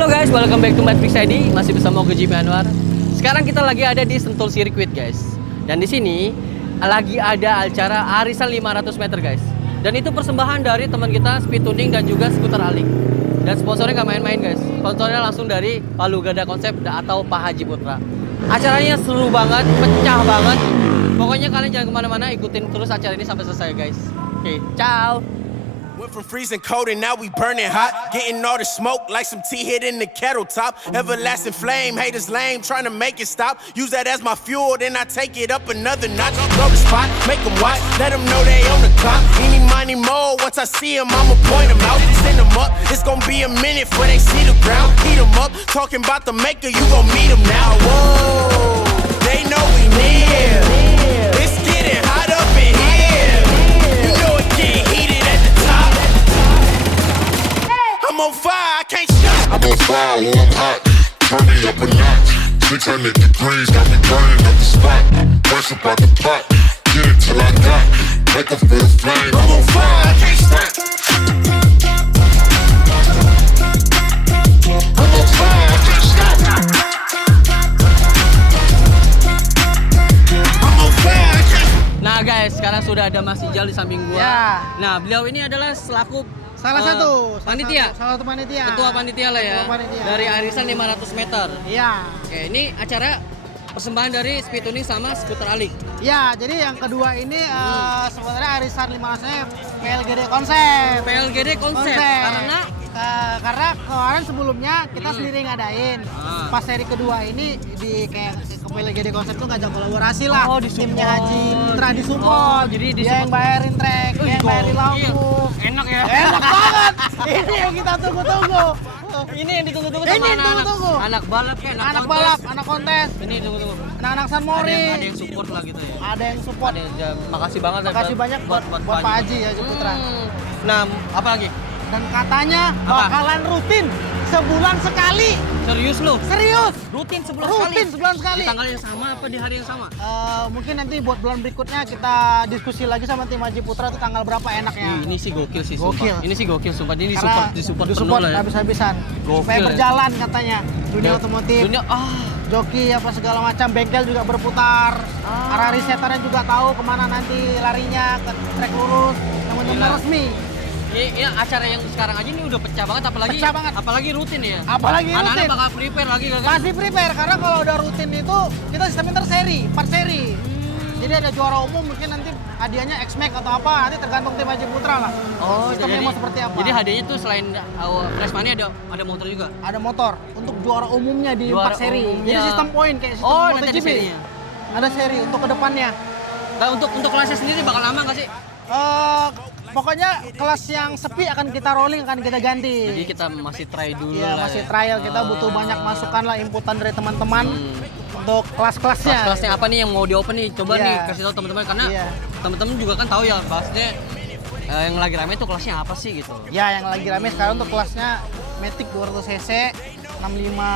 Halo guys, welcome back to Matrix ID. Masih bersama gue Jimmy Anwar. Sekarang kita lagi ada di Sentul Circuit guys. Dan di sini lagi ada acara arisan 500 meter guys. Dan itu persembahan dari teman kita Speed Tuning dan juga Skuter Alik. Dan sponsornya gak main-main guys. Sponsornya langsung dari Palu Gada Konsep atau Pak Haji Putra. Acaranya seru banget, pecah banget. Pokoknya kalian jangan kemana-mana, ikutin terus acara ini sampai selesai guys. Oke, ciao. Went from freezing cold and now we burning hot. Getting all the smoke like some tea hit in the kettle top. Everlasting flame, haters lame, trying to make it stop. Use that as my fuel, then I take it up another notch. Blow the spot, make them watch, let them know they on the clock. Any money more, once I see them, I'ma point them out. Send them up, it's gonna be a minute before they see the ground. Heat them up, talking about the maker, you gon' meet them now. Whoa, they know we near. It's getting hot up in here. You know it get heated at the top. I'm on fire, I can't stop. I'm on fire, I'm hot. Turn me up a notch. 600 degrees, got me burning up the spot. Fresh up out the pot. Get it till I got. Make a feel flame. I'm on fire, I can't stop. I'm on fire, I can't stop. I'm on fire, I can't. Nah guys, sekarang sudah ada Mas Ijal di samping gua. Ya. Nah, beliau ini adalah selaku Salah satu panitia. Ketua panitia lah ya. Ketua panitia. Dari arisan 500 meter. Iya. Oke, ini acara persembahan dari Speed Tuning sama Skuter Alik. Ya, jadi yang kedua ini sebenarnya arisan 500-nya PLGD konsep. PLGD konsep. Karena kemarin sebelumnya kita sendiri ngadain. Ah. Pas seri kedua ini di kayak ke PLGD konsep tuh ngajak kolaborasi lah. Oh, disupport. Timnya Haji Putra disupport. Oh, jadi dia disupport. yang bayarin track, dia yang bayarin lampu. Enak ya. Enak banget. Ini yang kita tunggu-tunggu. Ini yang ditunggu-tunggu Ini sama yang anak-anak. ditunggu-tunggu. Anak balap kayak Anak balap, anak kontes, Ini tunggu-tunggu. anak-anak San Mori. Ada yang support lah gitu ya. Ada yang support. Makasih banget Makasih banyak buat Pak Haji Haji Putra. Nah, apa lagi? Dan katanya Apa? bakalan rutin sebulan sekali. Serius lu? Serius. Rutin sebulan Rutin sekali? sebulan sekali. Di tanggal yang sama apa di hari yang sama? Mungkin nanti buat bulan berikutnya kita diskusi lagi sama tim Haji Putra tuh tanggal berapa enaknya. Ini sih gokil sih Gokil. sumpah. Ini sih gokil sumpah. Ini Karena disupport penuh lah ya. habis-habisan. Gokil Supaya ya. berjalan katanya dunia otomotif. Dunia Joki apa segala macam, bengkel juga berputar. Para risetannya juga tahu kemana nanti larinya, ke trek lurus yang benar-benar Gila. resmi. ini acara yang sekarang aja ini udah pecah banget apalagi Pecah banget. apalagi rutin ya. Apalagi Anak-anak rutin. bakal prepare lagi kan? Masih prepare karena kalau udah rutin itu kita sistemnya terseri, part seri. Jadi ada juara umum, mungkin nanti hadiahnya X-Max atau apa, nanti tergantung tim Haji Putra lah. Sistemnya mau seperti apa. Jadi hadiahnya tuh selain prize money ada motor juga. Ada motor untuk juara umumnya di Juara part seri. umumnya. Jadi sistem poin kayak sistem Oh, nanti ada MotoGP. serinya. Ada seri untuk kedepannya. Nah, untuk kelasnya sendiri bakal lama nggak sih? Pokoknya kelas yang sepi akan kita rolling, akan kita ganti. Jadi kita masih try dulu Iya, lah masih ya. trial, kita butuh banyak masukan lah, inputan dari teman-teman untuk kelas-kelasnya. Kelasnya apa nih yang mau di open nih? Coba Iya. nih kasih tahu teman-teman karena Iya. teman-teman juga kan tahu ya bahasnya yang lagi rame itu kelasnya apa sih gitu. Ya, yang lagi rame sekarang tuh kelasnya Matic 200 cc, 65,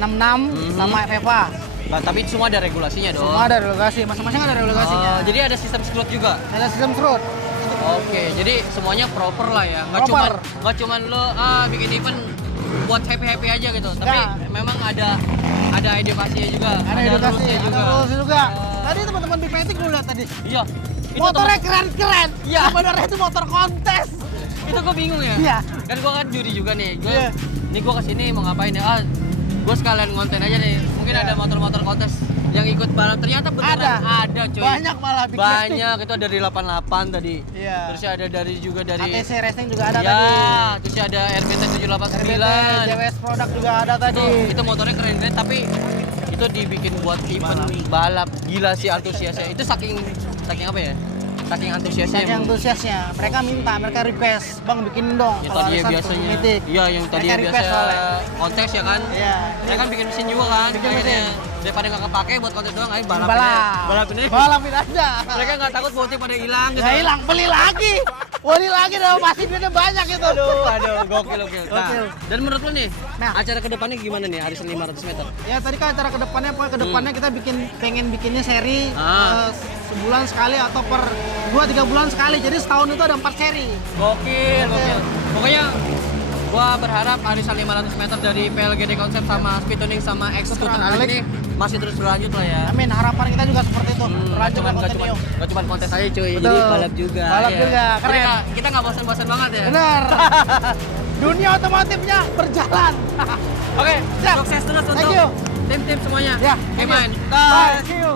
66 sama FFA. Nah, tapi semua ada regulasinya dong. Semua ada regulasi, masing-masing ada regulasinya. Jadi ada sistem slot juga. Ada sistem serut. Oke, jadi semuanya proper lah ya. Proper. Nggak cuman lo bikin event buat happy aja gitu. Tapi Nggak. memang ada edukasinya juga, Ada edukasi, rulesnya ada rules juga. Tadi teman-teman Big Matic lu lihat tadi. Iya. Itu Motornya keren-keren. Iya. Sebenarnya itu motor kontes. itu gue bingung ya. Iya. Kan gue kan juri juga nih. Iya. Nih gue kesini mau ngapain ya? Gue sekalian konten aja nih. Mungkin Iya. ada motor-motor kontes yang ikut balap. Ternyata beneran ada cuy. Banyak malah Big Matic. Banyak itu dari 88 tadi. Iya. Terus ada juga dari ATC Racing juga ada ya, tadi. terus ada RBT 789. RBT, JWS Product juga ada tadi. Itu motornya keren-keren tapi itu dibikin buat event balap. Gila sih antusiasnya. Itu saking apa ya? Saking antusiasnya. Saking antusiasnya. Mereka minta, mereka request, "Bang, bikin dong." Yang kalau tadi arisan biasanya. Matic." Iya, yang tadi Mereka request biasa soalnya. kontes ya kan? Iya. Mereka kan bikin mesin juga kan? Bikin akhirnya. mesin. Daripada nggak kepake buat kontes doang, ayo balapin. Balap. Balapin aja. Balapin aja. Mereka nggak takut botnya pada hilang gitu. Nggak hilang, beli lagi. Beli lagi dong, pasti duitnya banyak itu. Aduh, gokil. Nah, Gokil. dan menurut lu nih, Nah. acara kedepannya gimana nih arisan 500 meter? Ya tadi kan acara kedepannya, pokoknya kedepannya kita pengen bikinnya seri sebulan sekali atau per 2-3 bulan sekali. Jadi setahun itu ada 4 seri. Gokil. Pokoknya Gua berharap arisan 500 meter dari PLGD Konsep sama Speed Tuning sama Skuter Alik ini masih terus berlanjut lah ya. Amin, harapan kita juga seperti itu. Gak cuma kontes aja cuy, Betul. jadi balap juga. Balap ya. juga, keren. Jadi kita nggak bosan-bosan banget ya. Benar. Dunia otomotifnya berjalan. Oke, Siap. sukses terus Thank untuk you. tim-tim semuanya. Ya, Oke, thank you. main. Bye. See you.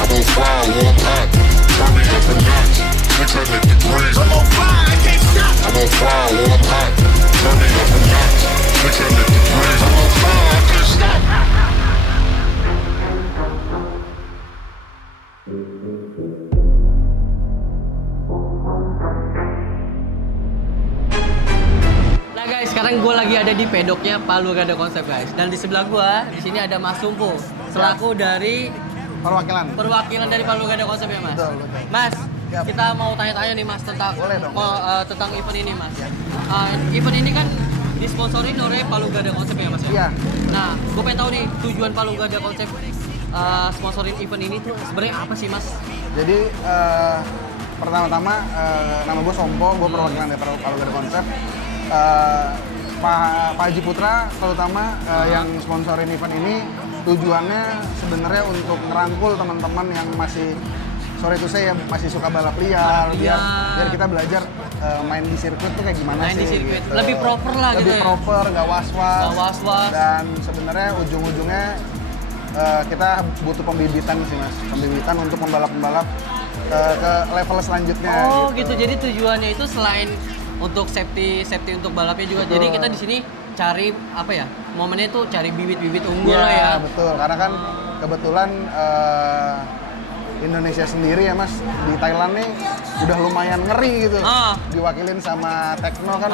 I'm on fire, warm hot, turn me up a notch, 600 degrees. I'm on fire, I can't stop. I'm on fire, warm hot, turn me up a notch, 600 degrees. I'm on fire, I can't stop. Nah guys, sekarang gue lagi ada di pedoknya Palu Gada Konsep guys. Dan di sebelah gue, di sini ada Mas Sumpu, selaku dari perwakilan dari Palu Gada Konsep ya Mas. Betul, betul. Mas, Siap. kita mau tanya-tanya nih Mas tentang Boleh dong. tentang event ini Mas. Event ini kan disponsorin oleh Palu Gada Konsep ya Mas ya. Iya. Nah, gue pengen tahu nih tujuan Palu Gada Konsep sponsorin event ini tuh sebenarnya apa sih Mas? Jadi pertama-tama nama gue Sompo, gue perwakilan dari Palu Gada Konsep. Pak Haji Putra terutama yang sponsorin event ini tujuannya sebenarnya untuk ngerangkul teman-teman yang masih masih suka balap liar, biar kita belajar main di sirkuit tuh kayak gimana Main sih. di sirkuit. Gitu. Lebih proper lah gitu Lebih ya? proper, nggak was-was. Nggak was-was. Dan sebenarnya ujung-ujungnya kita butuh pembibitan sih mas, pembibitan untuk pembalap-pembalap ke level selanjutnya. Oh gitu. Jadi tujuannya itu selain untuk safety untuk balapnya juga. Betul. Jadi kita di sini cari apa ya? Momennya tuh cari bibit-bibit unggul Iya, lah ya. betul. Karena kan kebetulan Indonesia sendiri ya mas, di Thailand nih udah lumayan ngeri gitu. Diwakilin sama Tekno kan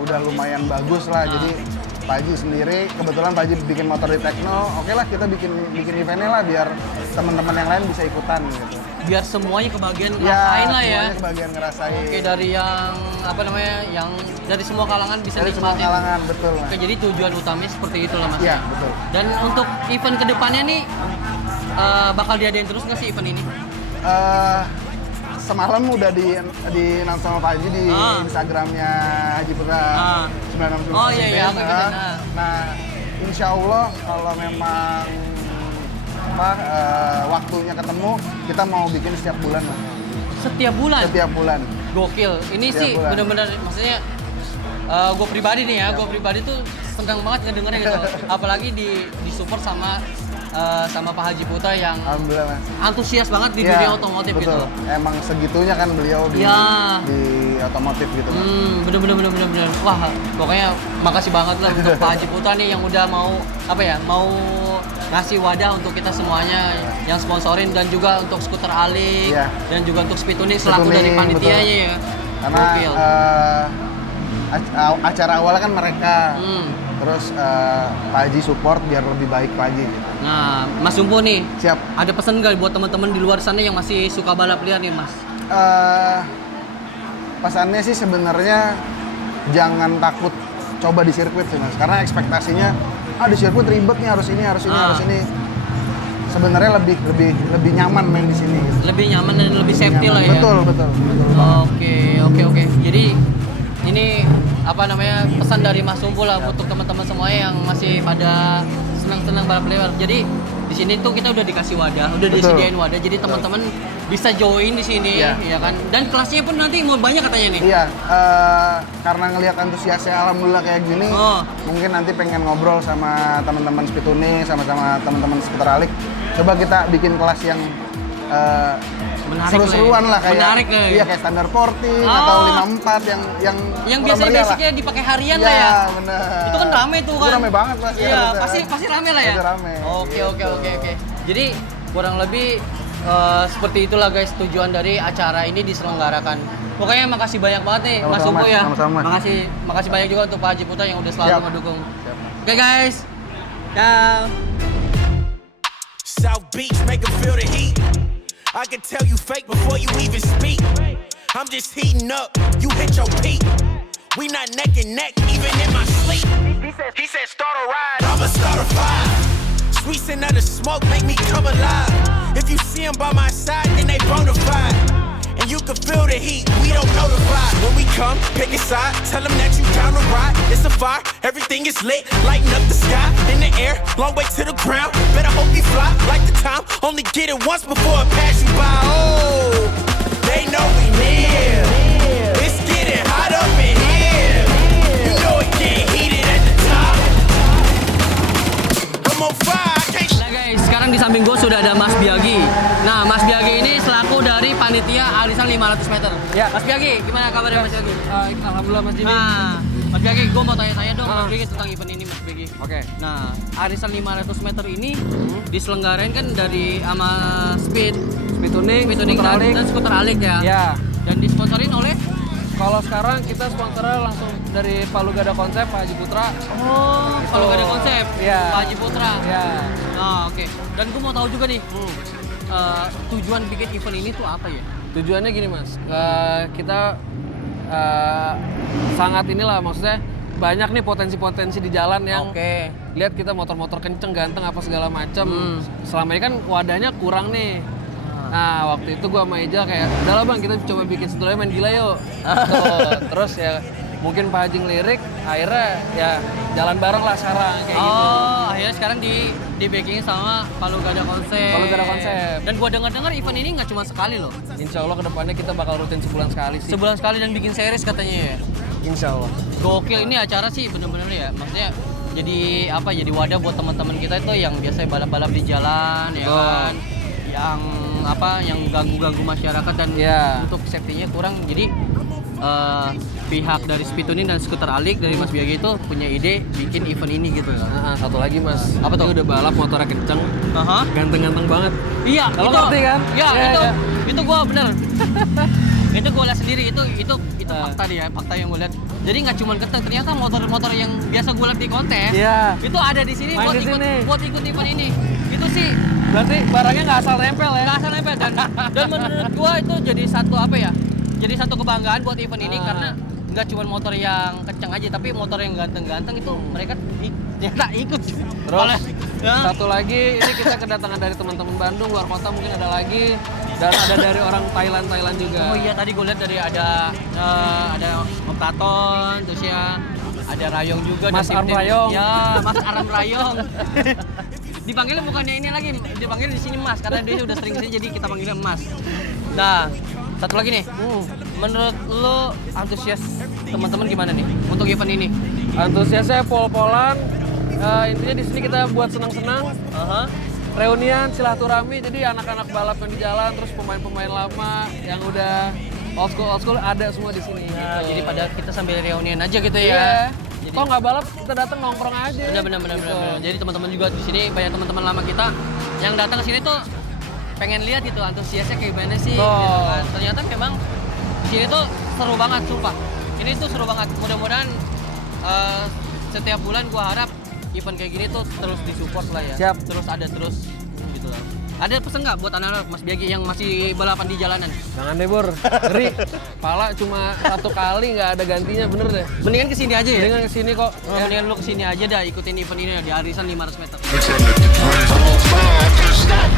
udah lumayan bagus lah. Jadi Pak Haji sendiri, kebetulan Pak Haji bikin motor di Tekno, oke lah kita bikin eventnya lah biar teman-teman yang lain bisa ikutan gitu. Biar semuanya kebagian ngerasain lah ya. Semuanya kebagian ngerasain. Oke, dari yang apa namanya? Yang dari semua kalangan bisa Dari semua nikmatin. kalangan, betul mas. Oke, jadi tujuan utamanya seperti itu lah Mas. Iya, betul. Dan untuk event kedepannya nih bakal diadain terus nggak sih event ini? Semalam udah di announce sama Pak Haji di Instagramnya Haji Putra 96. Oh iya iya, aku ikutin. Nah, insya Allah kalau memang waktunya ketemu, kita mau bikin setiap bulan Mas. Setiap bulan. Setiap bulan. Gokil. Ini Setiap sih bulan. bener-bener maksudnya gue pribadi nih ya, gue pribadi tuh senang banget ngedengernya gitu. Apalagi di support sama Pak Haji Putra yang Alhamdulillah Mas. antusias banget di Iya, dunia otomotif betul. gitu. Emang segitunya kan beliau di otomotif gitu Mas. Bener. Wah, pokoknya makasih banget lah untuk Pak Haji Putra nih yang udah mau mau ngasih wadah untuk kita semuanya yang sponsorin dan juga untuk Skuter Alik Iya. dan juga untuk Speed Tuning selaku Speed dari Tuning, panitianya betul. ya. Karena Gokil. acara awalnya kan mereka, Hmm. terus Pak Haji support biar lebih baik Pak Haji. Gitu. Nah, Mas Sumpu nih, Siap. ada pesan nggak buat teman-teman di luar sana yang masih suka balap liar nih, Mas? Pesannya sih sebenarnya jangan takut coba di sirkuit sih mas, karena ekspektasinya di sirkuit ribet nih harus ini. Sebenarnya lebih nyaman main di sini. Gitu. Lebih nyaman dan lebih safety lah ya. Betul. Oke. Jadi ini apa namanya pesan dari Mas Sumpu lah untuk teman-teman semuanya yang masih pada senang-senang balap liar. Jadi di sini tuh kita udah dikasih wadah, udah Betul. disediain wadah. Jadi teman-teman bisa join di sini, Iya. ya kan? Dan kelasnya pun nanti mau banyak katanya nih. Iya, karena ngelihat antusiasnya alhamdulillah kayak gini, mungkin nanti pengen ngobrol sama teman-teman Speed Tuning, sama teman-teman Skuter Alik. Coba kita bikin kelas yang Menarik seru-seruan lah kayak menarik lah ya. Iya kayak standar 40 atau 54 yang Yang kurang biasanya meriah lah. basicnya dipakai harian Iya, lah ya. bener. Itu kan rame tuh kan. Itu rame banget mas. Iya, pasti rame lah ya. Pasti rame. Oke. Jadi kurang lebih seperti itulah guys tujuan dari acara ini diselenggarakan. Pokoknya makasih banyak banget nih Mas Sama-sama, Sumpu ya. sama-sama. Makasih banyak juga untuk Pak Haji Putra yang udah selalu Siap. mendukung. Siap. Oke guys. Ciao. South Beach, make 'em feel the heat. I can tell you fake before you even speak. I'm just heating up, you hit your peak. We not neck and neck, even in my sleep. He said start a ride, I'ma start a fire. Sweet scent of the smoke make me come alive. If you see 'em by my side, then they bona fide. And you can feel the heat. We don't notify. When we come, pick a side. Tell them that you down to ride. It's a fire. Everything is lit. Lighting up the sky. In the air. Long way to the ground. Better hope you fly. Like the time. Only get it once before it pass you by. Oh, they know we near. It's getting hot up in here. You know it getting heated at the top. I'm on fire. I can't Nah guys, sekarang di samping gue sudah ada Mas Biagi. Nah, Mas Biagi ini selaku dari panitia arisan 500 meter. Ya. Mas Biagi, gimana kabarnya Mas Biagi? Alhamdulillah Mas Jimmy. Nah, Mas Biagi, gue mau tanya-tanya dong Mas Biagi tentang event ini Mas Biagi. Oke. Nah, arisan 500 meter ini diselenggarain kan dari sama Speed Tuning, dan Skuter Alik ya. Ya. Dan disponsorin oleh Kalau sekarang kita sponsornya langsung dari Palu Gada Konsep, Pak Haji Putra. Oh, kalau gak ada konsep, Iya. Pak Haji Putra. Ya. Oh, oke. Dan gue mau tahu juga nih, tujuan bikin event ini tuh apa ya? Tujuannya gini Mas, kita sangat inilah maksudnya banyak nih potensi-potensi di jalan yang lihat kita motor-motor kenceng, ganteng apa segala macam. Selama ini kan wadahnya kurang nih. Nah waktu itu gua sama Ijal kayak, udahlah bang kita coba bikin satu main gila yuk. Tuh, terus ya mungkin Pak Haji ngelirik, akhirnya ya jalan bareng lah sekarang kayak gitu. Oh, akhirnya sekarang di backing sama Palu Gada Konsep. Palu Gada Konsep. Dan gua dengar-dengar event ini nggak cuma sekali loh. Insya Allah kedepannya kita bakal rutin sebulan sekali sih. Sebulan sekali dan bikin series katanya ya. Insya Allah. Gokil, ini acara sih bener-bener ya. Maksudnya jadi apa? Jadi wadah buat teman-teman kita itu yang biasanya balap-balap di jalan ya kan. Yang apa? Yang ganggu-ganggu masyarakat dan untuk safety-nya kurang. Jadi pihak dari Speed Tuning dan Skuter Alik dari Mas Biagi itu punya ide bikin event ini gitu. Nah, satu lagi Mas. Apa tuh? Ini udah balap motornya kenceng. Ganteng-ganteng banget. Iya, Kalau itu. ngerti kan? Iya, Iya, itu gua bener. Itu gua lihat sendiri, itu fakta dia, fakta yang gua lihat. Jadi nggak cuma kenceng, ternyata motor-motor yang biasa gua lihat di kontes, Iya. itu ada di sini Main buat di ikut sini. buat ikut event ini. Itu sih Berarti barangnya nggak asal nempel ya? nggak asal nempel dan menurut gua itu jadi satu apa ya? Jadi satu kebanggaan buat event ini karena nggak cuma motor yang kenceng aja, tapi motor yang ganteng-ganteng itu mereka ternyata ikut. Terus satu lagi ini kita kedatangan dari teman-teman Bandung, luar kota mungkin ada lagi, dan ada dari orang Thailand juga. Oh iya, tadi gue lihat dari ada Om Taton, terus ya ada Rayong juga. Mas dan Aram tim-tim. Rayong. Ya, Mas Aram Rayong. Dipanggilnya bukannya ini lagi, dipanggil di sini Mas, karena dia udah sering kesini jadi kita panggilnya Mas. Nah, satu lagi nih, menurut lo antusias teman-teman gimana nih untuk event ini? Antusiasnya pol-polan, intinya di sini kita buat senang-senang, reunian, silaturahmi, jadi anak-anak balap yang di jalan, terus pemain-pemain lama yang udah old school ada semua di sini. Nah, gitu. jadi pada kita sambil reunian aja gitu ya. Iya. Jadi Kok nggak balap kita datang nongkrong aja. benar. Gitu. Jadi teman-teman juga di sini banyak teman-teman lama kita yang datang ke sini tuh pengen lihat gitu antusiasnya kayak gimana sih gitu kan. Ternyata memang sini tuh seru banget sumpah. Ini tuh seru banget. Mudah-mudahan setiap bulan gua harap event kayak gini tuh terus disupport lah ya. Siap. Terus ada terus gitu lah. Ada pesan nggak buat anak-anak Mas Biagi yang masih balapan di jalanan? Jangan deh Bor, ngeri. Pala cuma satu kali nggak ada gantinya, bener deh. Mendingan kesini aja ya. Mendingan kesini kok. Mendingan lu kesini aja dah ikutin event ini di arisan 500 meter. 600 degrees, I'm on fire, I can't stop.